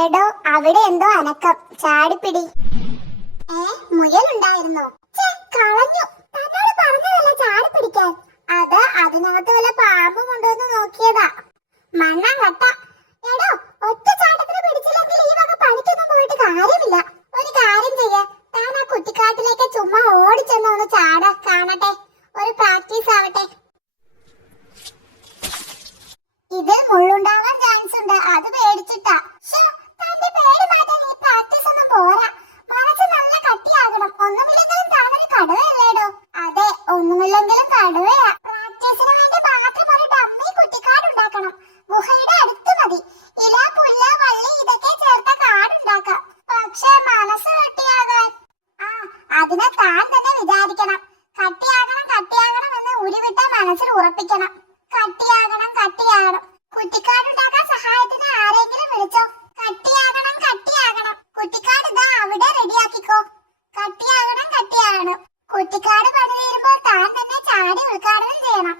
എടോ അവിടെ എന്തോ അനക്കം, ചാടിപ്പിടി. മുയലുണ്ടായിരുന്നോ? കളഞ്ഞു. തന്നോട് പറഞ്ഞതല്ല ചാടി പിടിക്കാൻ. അത് അതിനകത്ത് വല്ല പാമ്പ് കൊണ്ടുവന്ന് നോക്കിയതാ. മണ്ണാൻ കട്ട. എടോ, ഒറ്റ ചാട്ടത്തിന് പിടിച്ചില്ലെങ്കിൽ ഈ വക പണിക്കൊന്നും പോയിട്ട് കാര്യമില്ല. ഒരു കാര്യം ചെയ്യ, താൻ ആ കുറ്റിക്കാട്ടിലേക്ക് ചുമ്മാ ഓടിച്ചെന്ന് ഒന്ന് ചാട, കാണട്ടെ, ഒരു പ്രാക്ടീസ് ആവട്ടെ. ഇത് മുള്ളുണ്ടാകാൻ ചാൻസ് ഉണ്ട്, അത് പേടിച്ചിട്ടാ. തന്റെ പേടി മാറ്റാൻ ഈ പ്രാക്ടീസ് ഒന്നും പോരാ. മനസ്സ് നല്ല കട്ടിയാകണം. ഒന്നുമില്ലെങ്കിലും താനൊരു കടുവയല്ലേടോ? അതെ, ഒന്നുമില്ലെങ്കിലും കടുവയാ. പ്രാക്ടീസിന് വേണ്ടി മാത്രം ഒരു ഡമ്മി കുറ്റിക്കാടുണ്ടാക്കണം. ഗുഹയുടെ അടുത്ത് മതി. ഇല, പുല്ല്, വള്ളി ഇതൊക്കെ ചേർത്ത കാടുണ്ടാക്കാം. പക്ഷെ മനസ്സ് കട്ടിയാകാൻ അതിനെ താൻ തന്നെ വിചാരിക്കണം. കട്ടിയാകണം കട്ടിയാകണം എന്ന് ഉരുവിട്ട മനസ്സിൽ ഉറപ്പിക്കണം. കട്ടിയാകണം കട്ടിയാകണം. കുറ്റിക്കാടുണ്ടാക്കാൻ സഹായത്തിന് ആരെങ്കിലും വിളിച്ചോ. കട്ടിയാകണം കട്ടിയാകണം. കുറ്റിക്കാട് ഇതാ അവിടെ റെഡിയാക്കിക്കോ. കട്ടിയാകണം കട്ടിയാകണം. കുറ്റിക്കാട് പണി തീരുമ്പോൾ താൻ തന്നെ ചാടി ഉദ്ഘാടനം ചെയ്യണം.